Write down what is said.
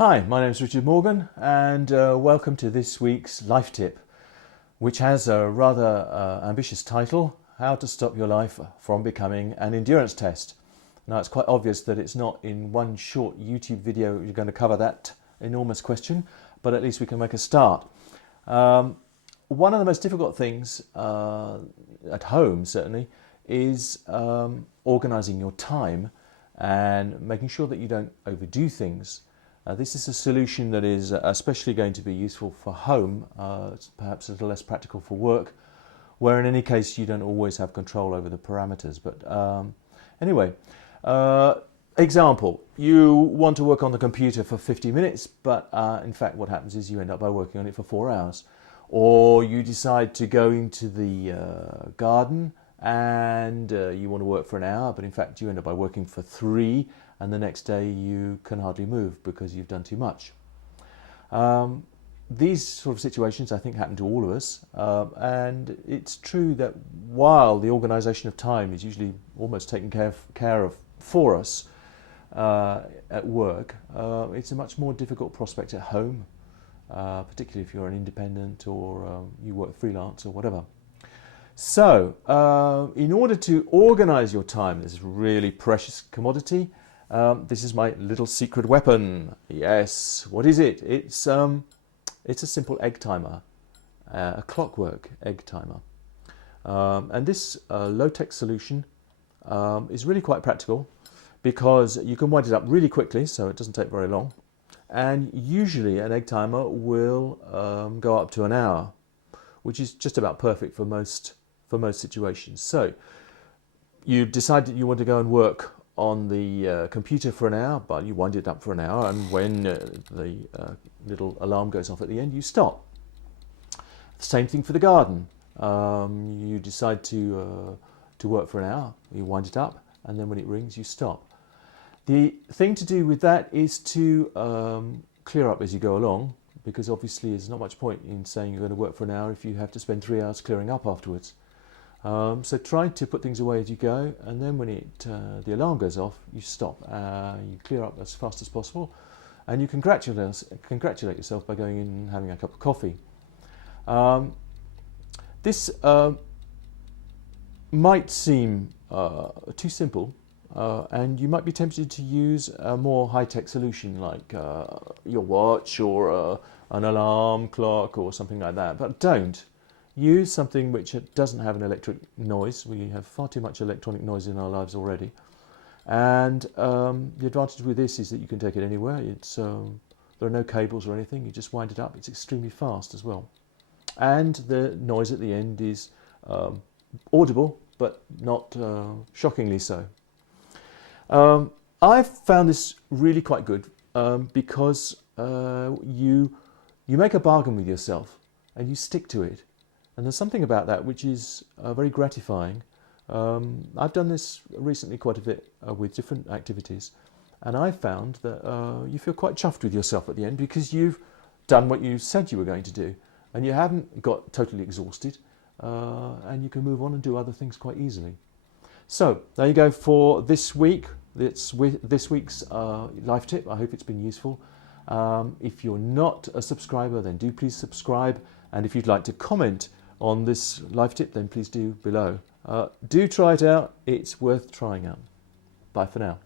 Hi, my name is Richard Morgan and welcome to this week's Life Tip, which has a rather ambitious title, How to Stop Your Life from Becoming an Endurance Test. Now it's quite obvious that it's not in one short YouTube video you're going to cover that enormous question, but at least we can make a start. One of the most difficult things at home certainly is organising your time and making sure that you don't overdo things. This is a solution that is especially going to be useful for home, it's perhaps a little less practical for work, where in any case you don't always have control over the parameters. But anyway, example, you want to work on the computer for 50 minutes, but in fact what happens is you end up by working on it for 4 hours. Or you decide to go into the garden and you want to work for an hour, but in fact you end up by working for 3, and the next day you can hardly move because you've done too much. These sort of situations I think happen to all of us, and it's true that while the organisation of time is usually almost taken care of for us at work, it's a much more difficult prospect at home, particularly if you're an independent or you work freelance or whatever. So, in order to organise your time, this really precious commodity, this is my little secret weapon. Yes, what is it? It's a simple egg timer, a clockwork egg timer. And this low-tech solution is really quite practical because you can wind it up really quickly, so it doesn't take very long. And usually an egg timer will go up to an hour, which is just about perfect for most situations. So you decide that you want to go and work on the computer for an hour, but you wind it up for an hour, and when the little alarm goes off at the end, you stop. Same thing for the garden. You decide to work for an hour, you wind it up, and then when it rings, you stop. The thing to do with that is to clear up as you go along, because obviously there's not much point in saying you're going to work for an hour if you have to spend 3 hours clearing up afterwards. So try to put things away as you go, and then when the alarm goes off, you stop. You clear up as fast as possible, and you congratulate yourself by going in and having a cup of coffee. This might seem too simple, and you might be tempted to use a more high-tech solution like your watch or an alarm clock or something like that, but don't. Use something which doesn't have an electric noise. We have far too much electronic noise in our lives already. And the advantage with this is that you can take it anywhere. There are no cables or anything. You just wind it up. It's extremely fast as well. And the noise at the end is audible, but not shockingly so. I've found this really quite good because you make a bargain with yourself and you stick to it. And there's something about that which is very gratifying. I've done this recently quite a bit with different activities, and I found that you feel quite chuffed with yourself at the end because you've done what you said you were going to do, and you haven't got totally exhausted, and you can move on and do other things quite easily. So there you go for this week. This week's life tip. I hope it's been useful. If you're not a subscriber, then do please subscribe, and if you'd like to comment on this life tip, then please do below. Do try it out. It's worth trying out. Bye for now.